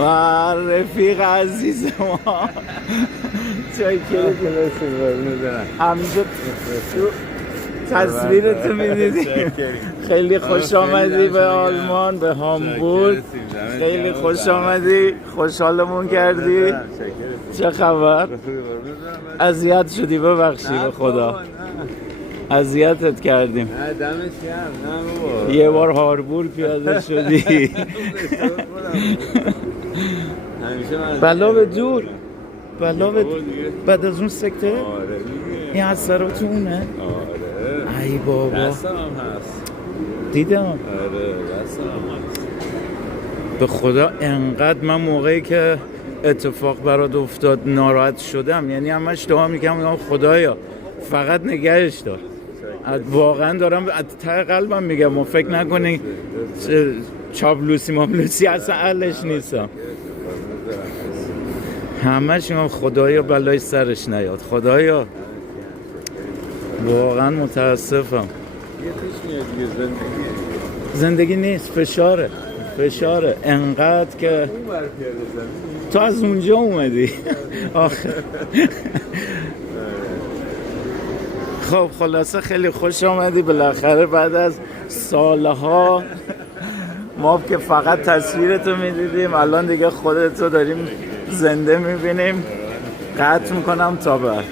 و رفیق عزیز ما چای همیشه تصویرتو میدیدیم. خیلی خوش آمدی به آلمان، به هامبورگ. خیلی خوش آمدی، خوشحالمون کردی. چه خبر؟ اذیت شدی؟ ببخشی به خدا اذیتت کردیم. یه بار هاربورگ پیاده شدی. بلا به دور، بلا به بعد از اون سکته. این از سراتونه. آره ای بابا دستم هم هست. دیدم. آره دستم هم هست. به خدا انقدر من موقعی که اتفاق برات افتاد ناراحت شدم، یعنی همش دعا میکنم خدایا فقط نگهش دار. واقعا دارم از ته قلبم میگم و فکر نکنی چابلوسی مابلوسی اصلا اهلش نیستم. همش میگم خدایا بلای سرش نیاد، خدایا. واقعا متاسفم. یه پیش میاد دیگه زندگی نیست، فشاره انقدر که اون بر پیاده زمین. تو از اونجا اومدی. آخه خب خلاصه خیلی خوش آمدی بالاخره بعد از سالها. ما که فقط تصویرتو میدیدیم، الان دیگه خودتو داریم زنده میبینیم. قطع میکنم تا بعد.